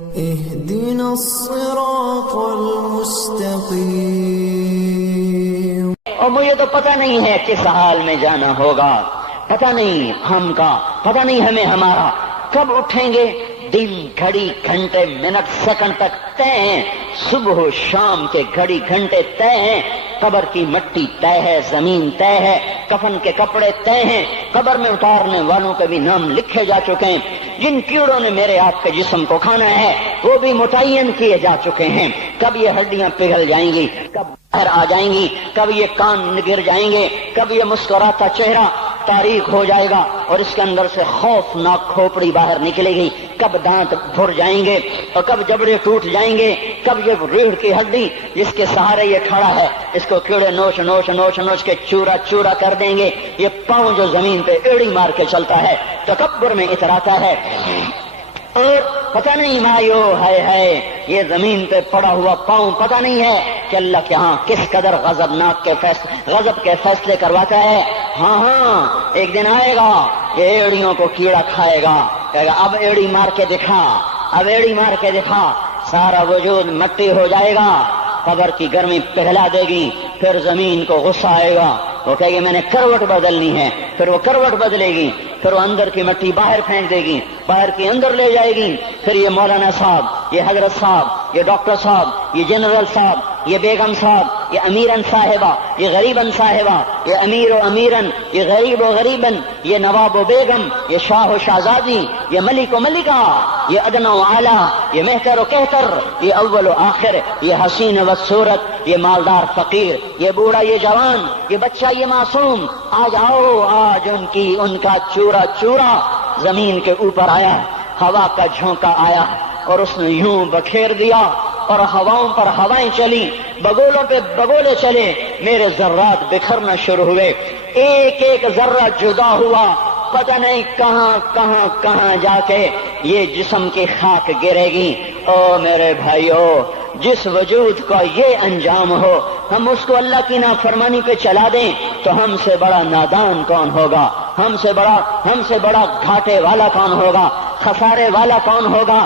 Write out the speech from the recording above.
اهدنا الصراط المستقيم۔ اور مجھے تو پتہ نہیں ہے کس حال میں جانا ہوگا، پتہ نہیں ہم کا، پتہ نہیں ہمیں ہمارا، کب اٹھیں گے؟ دن گھڑی گھنٹے منٹ سیکنڈ تک طے ہیں، صبح و شام کے گھڑی گھنٹے طے ہیں، قبر کی مٹی طے ہے، زمین طے ہے، کفن کے کپڑے طے ہیں، قبر میں اتارنے والوں کے بھی نام لکھے جا چکے ہیں، جن کیڑوں نے میرے آپ کے جسم کو کھانا ہے وہ بھی متعین کیے جا چکے ہیں، کب یہ ہڈیاں پگھل جائیں گی، کب باہر آ جائیں گی، کب یہ کان گر جائیں گے، کب یہ مسکراتا چہرہ تاریک ہو جائے گا اور اس کے اندر سے خوفناک کھوپڑی باہر نکلے گی، کب دانت بھر جائیں گے اور کب جبڑے ٹوٹ جائیں گے، کب یہ ریڑھ کی ہڈی جس کے سہارے یہ کھڑا ہے اس کو کیڑے نوچ نوچ نوچ نوچ کے چورا چورا کر دیں گے، یہ پاؤں جو زمین پہ ایڑی مار کے چلتا ہے تکبر میں اتراتا ہے، اور پتہ نہیں مایو ہے یہ زمین پہ پڑا ہوا پاؤں پتہ نہیں ہے کہ اللہ کے ہاں کس قدر غضب کے فیصلے کرواتا ہے۔ ہاں ایک دن آئے گا یہ ایڑیوں کو کیڑا کھائے گا، کہے گا اب ایڑی مار کے دکھا، اب ایڑی مار کے دکھا، سارا وجود مٹی ہو جائے گا، قبر کی گرمی پگھلا دے گی، پھر زمین کو غصہ آئے گا، وہ کہے گی میں نے کروٹ بدلنی ہے، پھر وہ کروٹ بدلے گی، پھر وہ اندر کی مٹی باہر پھینک دے گی، باہر کی اندر لے جائے گی، پھر یہ مولانا صاحب، یہ حضرت صاحب، یہ ڈاکٹر صاحب، یہ جنرل صاحب، یہ بیگم صاحب، یہ امیرن صاحبہ، یہ غریبن صاحبہ، یہ امیر و امیرن، یہ غریب و غریبن، یہ نواب و بیگم، یہ شاہ و شہزادی، یہ ملک و ملکہ، یہ ادنا و اعلیٰ، یہ مہتر و کہتر، یہ اول و آخر، یہ حسین و صورت، یہ مالدار فقیر، یہ بوڑھا یہ جوان، یہ بچہ یہ معصوم، آج آؤ، آج ان کا چورا چورا زمین کے اوپر آیا، ہوا کا جھونکا آیا اور اس نے یوں بکھیر دیا اور ہواؤں پر ہوائیں چلی، بگولوں پہ بگولے چلے، میرے ذرات بکھرنا شروع ہوئے، ایک ایک ذرہ جدا ہوا، پتہ نہیں کہاں کہاں کہاں جا کے یہ جسم کی خاک گرے گی۔ او میرے بھائیو، جس وجود کا یہ انجام ہو ہم اس کو اللہ کی نافرمانی پہ چلا دیں تو ہم سے بڑا نادان کون ہوگا، ہم سے بڑا گھاٹے والا کون ہوگا، خسارے والا کون ہوگا؟